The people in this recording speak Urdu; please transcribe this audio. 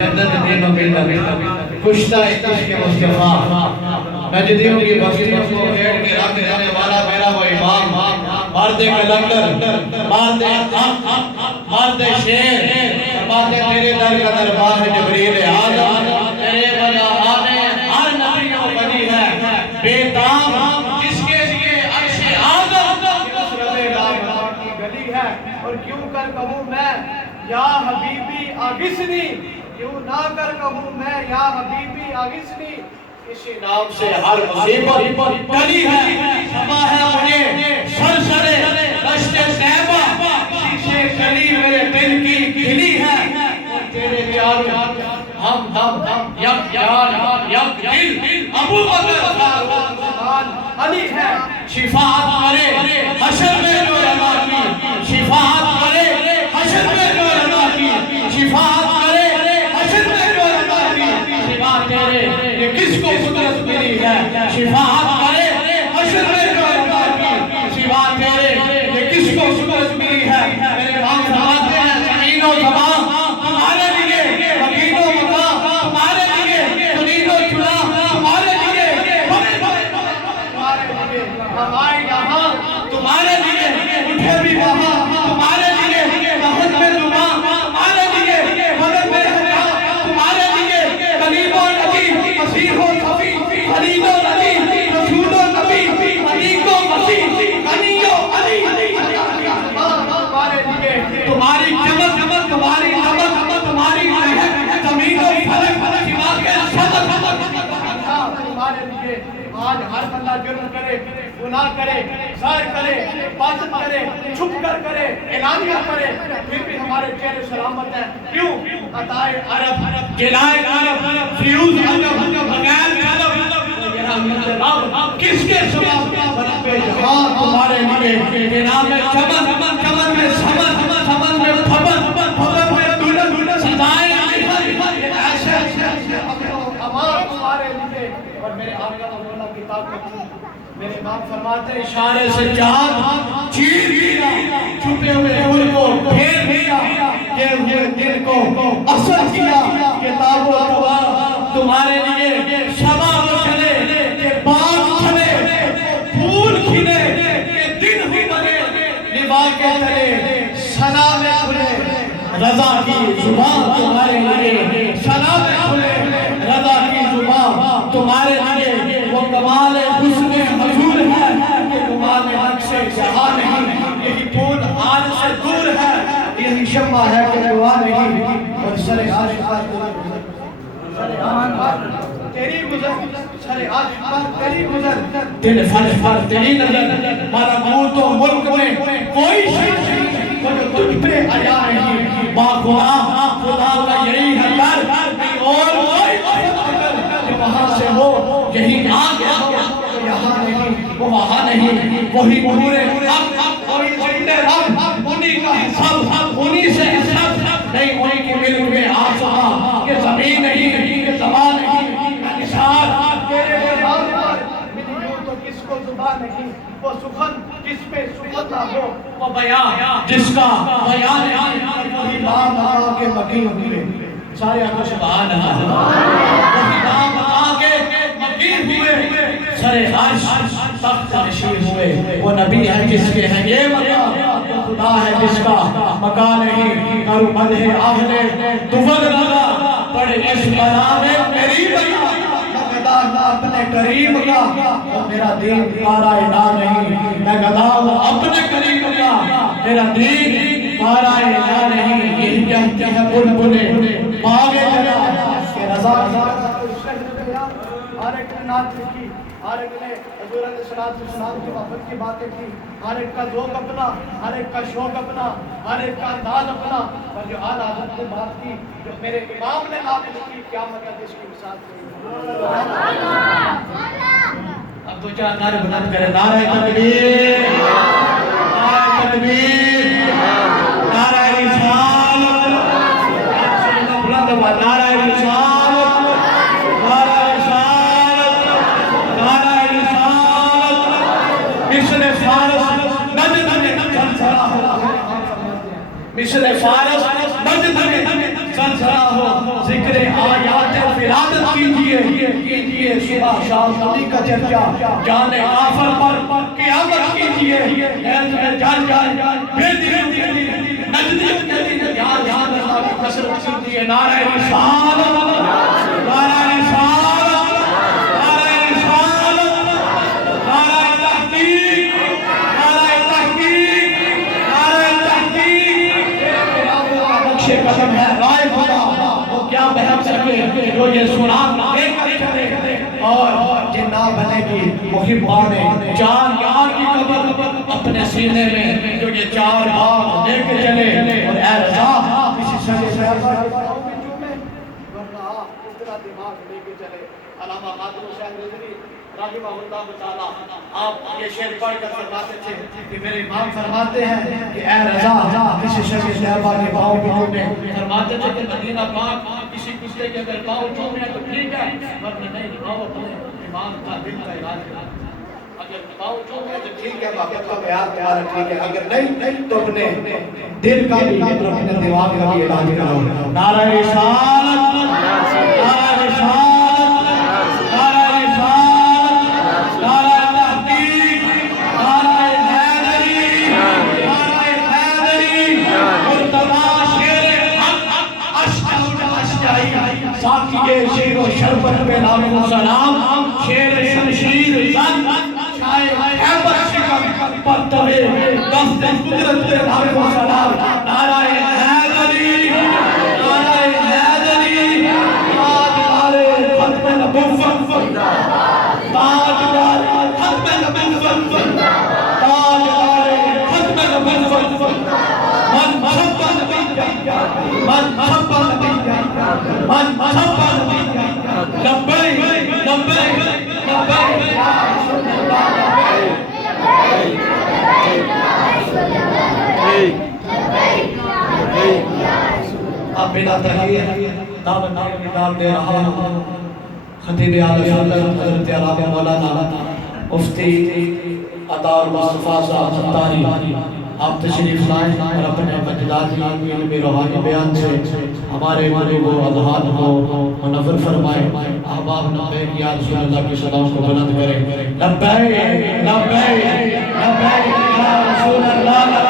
جنت دینوں کے تب کشتہ عشق مصطفیٰ نجدیوں کی بستیوں کو گھیر کے رکھ دینے والا میرا وہ امام مرد کلندر مرد حق مرد شیر فرماتے تیرے در کا دربار ہے جبریل اعظم تیرے وجہ میں ہر نبی و ولی ہے بے دام جس کے لیے عرش اعظم مسرت لا کی گلی ہے اور کیوں کر کہوں میں یا حبیبی آغسنی کیوں نہ کر کہوں میں یا حبیبی آغسنی اسی نام سے ہر مصیبت ٹلی ہے سما ہے مجھے سرسرے رشت صحبہ شیشے کلی میرے دل کی کھلی ہے اور تیرے چاروں ہم یک جان یک دل ابو بکر عثمان علی ہے شفاعت کرے حشر میں جو رضا کی شفاعت کرے حشر میں جو رضا کی شفاعت کرے حشر میں جو رضا کی شفاعت کرے یہ کس کو قدرت ملی ہے شفاعت کرے حشر میں جو رضا کی شفاعت کرے یہ کس کو قدرت ملی ہے میرے امام فرماتے ہیں زمین و زمان تمہارے لیے وکیل و مقام تمہارے لیے زمین و چلا تمہارے لیے تمہارے لیے ہمارے یہاں تمہارے لیے اٹھے بھی وہاں تمہارے لیے بہت میں دعا تمہارے لیے مدد میں حجاب تمہارے لیے قریب و نبی مسیح و صفی خلیل و نبی رسول و نبی علیق و مسیح غنی و علی تمہارے لیے تمہاری چمک تمہاری نمک تمہاری مہک زمین و فلک سوا کے صدق تمہارے لیے آج ہر بندہ جرم کرے گناہ کرے ظاہر کرے حفاظت کرے چھپ کر کرے اعلانیہ کرے پھر بھی ہمارے چہرے سلامت ہیں کیوں عطائے عرب جلائے عرب فیوز عرب بغیر عرب کس کے سبب رب جہاں تمہارے لیے جناب چمن چمن میں سمن سمن میں پھبن پھبن میں دولت سدائے ایسے امان تمہارے لیے اور میرے آقا مولا کتاب کا میرے امام فرماتے ہیں اشارے سے چاند چیر دیا چھپے ہوئے نور کو پھیر دیا کہ ہوئے دل کو اثر کیا کتاب و قبا تمہارے لیے شبا و چلے کہ باغ چلے پھول کھلے کہ دن ہی بنے نبا کے تلے سنا میں کھلے رضا کی زبان تمہارے لیے سنا میں کھلے رضا کی زبان تمہارے لیے وہ کمال حسن حضور ہے کہ کمال نقش جہاں نہیں یہی پھول آج سے دور ہے یہی شمع ہے کہ دعا نہیں اور سر عاشقات تیری گزر سر عاشقات تیری گزر دل فرش پر تیری نظر ملکوت و ملک میں کوئی شئی جو تجھ پہ آیا نہیں با خدا کا یہی ہے در اور وہاں سے ہو یہی آ گیا یہاں نہیں وہ وہاں نہیں وہی نور حق وہی زندہ رب انہی کا سب انہی سے سب نہیں انہی کی ملک میں آسمان کہ زمین نہیں کہ زمان نہیں نشان تیرے زبان پر ملی یوں تو کس کو زبان نہیں وہ سخن جس پہ سخن نہ ہو وہ بیان جس کا بیان نہیں وہی نام آ کے مکی ہوئے سارے آقا سبحان اللہ وہی نام آ کے مکی ہوئے سر عرش تخت نشین ہوئے وہ نبی ہے جس کے ہیں یہ مقام خدا ہے جس کا مکان نہیں کرو مدح اہل دفن لگا پڑھ اس بنا میں میری بنا گدا اپنے قریب کا وہ میرا دین پارا ادا نہیں میں گدا ہوں اپنے قریب کا میرا دین پارا ادا نہیں یہی کہتے ہیں بلبلے باغے جلا کہ رضا ہر ایک نے نات کی ہر ایک نے حضور علیہ السلام کی محبت کی باتیں کی ہر ایک کا ذوق اپنا ہر ایک کا شوق اپنا ہر ایک کا انداز اپنا اور جو آل حضرت نے بات کی جو میرے امام نے نات کی قیامت تک اس کی مثال کی اب تو چاہ نعرہ بلند کرے نعرہ تکبیر نعرہ تکبیر نعرہ رسالت بلند ہوا نعرہ رسالت نعرہ رسالت نعرہ رسالت مثل فارس نجد سلسلہ ہو مثل فارس نجد سلسلہ ہو ذکر کیجئے صبح شام خودی کا چرچا جان آفر پر قیامت کیجئے نیت میں جل جائے بے دل نجدیت کے دن یاد اللہ کی کثرت کیجئے نعرہ رسالت نعرہ رسالت نعرہ رسالت نعرہ تحقیق نعرہ تحقیق نعرہ تحقیق بخش قدم ہے رائے خدا وہ کیا بہم سکے جو یہ سنان لے کر چلے اور جنہ بنے گی محبان چار یار کی قبر اپنے سینے میں جو یہ چار باغ لے کے چلے اور اے رضا کسی سجے سے ورنہ اتنا دماغ لے کے چلے علامہ قادر حسین رضوی رحمہ اللہ تعالی آپ یہ شعر پڑھ کر فرماتے تھے کہ میرے امام فرماتے ہیں کہ اے رضا کسی شخص صحابہ کے پاؤں بھی چومے فرماتے تھے کہ مدینہ پاک کسی کتے کے اگر پاؤں چومے تو ٹھیک ہے ورنہ نہیں پاؤں اپنے امام کا دل کا علاج ہے اگر پاؤں چومے تو ٹھیک ہے باقی کا بیان پیار ٹھیک ہے اگر نہیں تو اپنے دل کا بھی اپنے دماغ کا بھی علاج کرو نعرہ رسالت نعرہ رسالت ساقی شیر و شربت پہ نام و سلام شیر شمشیر زن شائع خیبر شکم پرتوے دست قدرت پہ نام و سلام نعرہ حیدری نعرہ حیدری تاجدار ختم نبوت تاجدار ختم نبوت تاجدار ختم نبوت من محبت من محبت من محبت لبئی لبئی لبئی یا رسول اللہ اب بلا تحریر دعوت نام کتاب دے رہا ہوں خطیب اعلی سنت حضرت علامہ مولانا مفتی عطا مصطفیٰ صاحب ستاری آپ تشریف لائیں اور اپنے مجداد کی علمی روحانی بیان سے ہمارے قلوب و اذہان کو منور فرمائیں احباب لبیک یا رسول اللہ کی سلام کو بلند کریں لبیک لبیک لبیک یا رسول اللہ